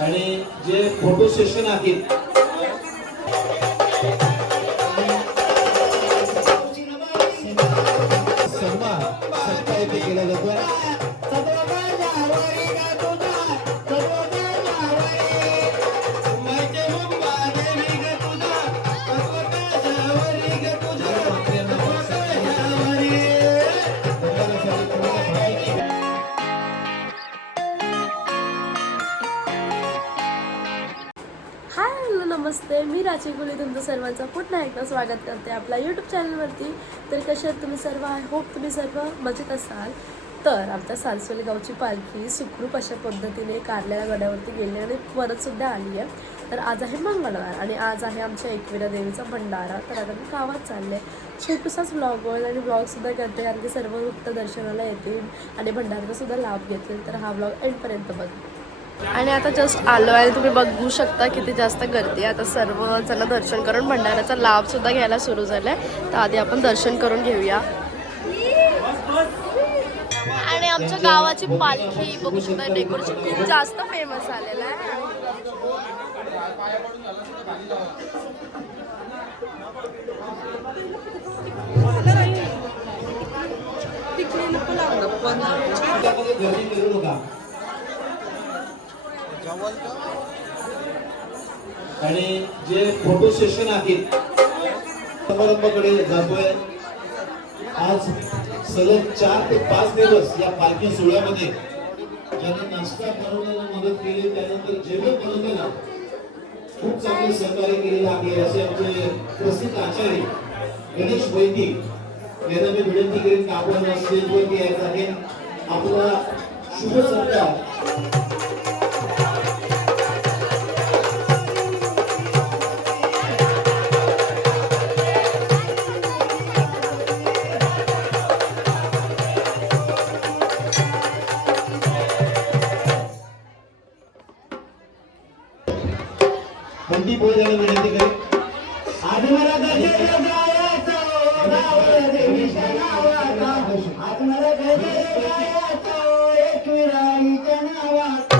आणि जे photo session आहेत सन्मान सत्कार इथे केला जातो। नमस्ते, मी राची गुली तुमचं सर्वांचं पुन्हा एकदा स्वागत करते आपल्या यूट्यूब चॅनलवरती। तर कसे आहेत तुम्ही सर्व? आय होप तुम्ही सर्व मजेत असाल। तर आमच्या सालसोली गावची पालखी सुखरूप अशा पद्धतीने कारल्याला गडावरती गेली आणि परतसुद्धा आली आहे। तर आज आहे मंगळवार आणि आज आहे आमच्या एकविरा देवीचा भंडारा। तर आता मी गावात चालले, छोटूसाच ब्लॉग होईल आणि ब्लॉगसुद्धा करते कारण की सर्व भक्त दर्शनाला येतील आणि भंडाऱ्याचासुद्धा लाभ घेतील। तर हा ब्लॉग एंडपर्यंत बघा। आणि आता जस्ट आलो आहे, तुम्ही बघू शकता किती जास्त गर्दी आहे। आता सर्वजण दर्शन करून भंडाऱ्याचा लाभ सुद्धा घ्यायला सुरू झालाय। तर आधी आपण दर्शन करून घेऊया। आणि आमच्या गावाची पालखी बघू शकता, डेकोरेशन खूप जास्त फेमस झालेलं आहे। आणि जे फोटो सेशन आहेत समारंभाकडे जातोय। आज सलग 4 ते 5 दिवस या पालखी सोहळ्यामध्ये ज्यांनी नाश्ता बनवण्याला मदत केली, त्यानंतर जेवण बनवण्याला खूप चांगले सहकार्य केलेले आहे असे आमचे प्रसिद्ध आचार्य गणेश वैदिक यांना मी विनंती करेन की आपण स्टेजवरती यायचं आहे। आपला शुभ सत्कार बंदी बोल जाने विनंती करें। आज मला गजर गायचा नाव देवीच्या नावाचा, आज मला गजर गायचा एकविराईच्या नावाचा।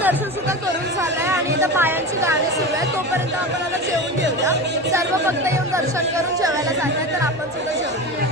दर्शन सुद्धा करून झालंय आणि इथं पायांची गाणी सुरू आहे. तोपर्यंत आपण आता जेवून घेऊया. सर्व फक्त येऊन दर्शन करून जेवायला जातात, तर आपण सुद्धा जेवून घेऊया.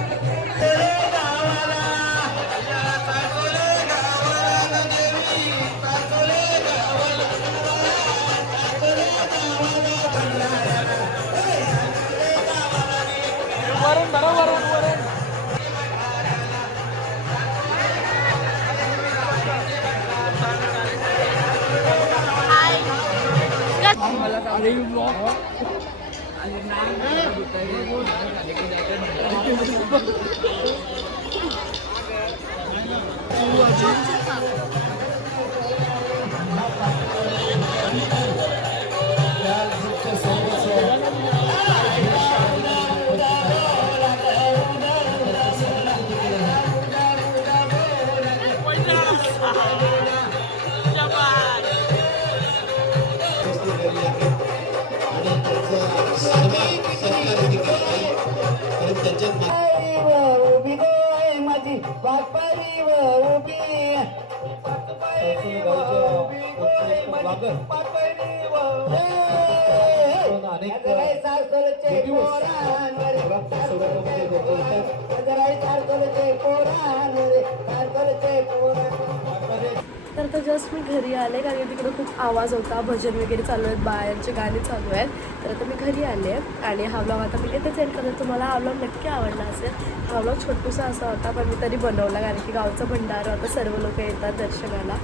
तर आता जस्ट मी घरी आले, कारण तिकडे खूप आवाज होता, भजन वगैरे चालू आहेत, बायांचे गाणे चालू आहेत. तर आता मी घरी आले आणि हा व्लॉग आता मी इथेच एंड करते. तुम्हाला हा व्लॉग नक्की आवडला असेल. हा व्लॉग छोटूसा असा होता, पण मी तरी बनवला, कारण की गावचा भंडारा आता सर्व लोक येतात दर्शनाला.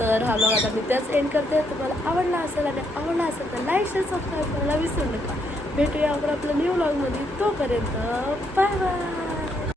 तर हा व्लॉग आता मी त्याच एंड करते. तुम्हाला आवडला असेल आणि आवडला असेल तर लाईक शेअर सबस्क्राईब करायला विसरू नका. भेटूया आपण आपल्या न्यू व्लॉगमध्ये. तोपर्यंत बाय बाय.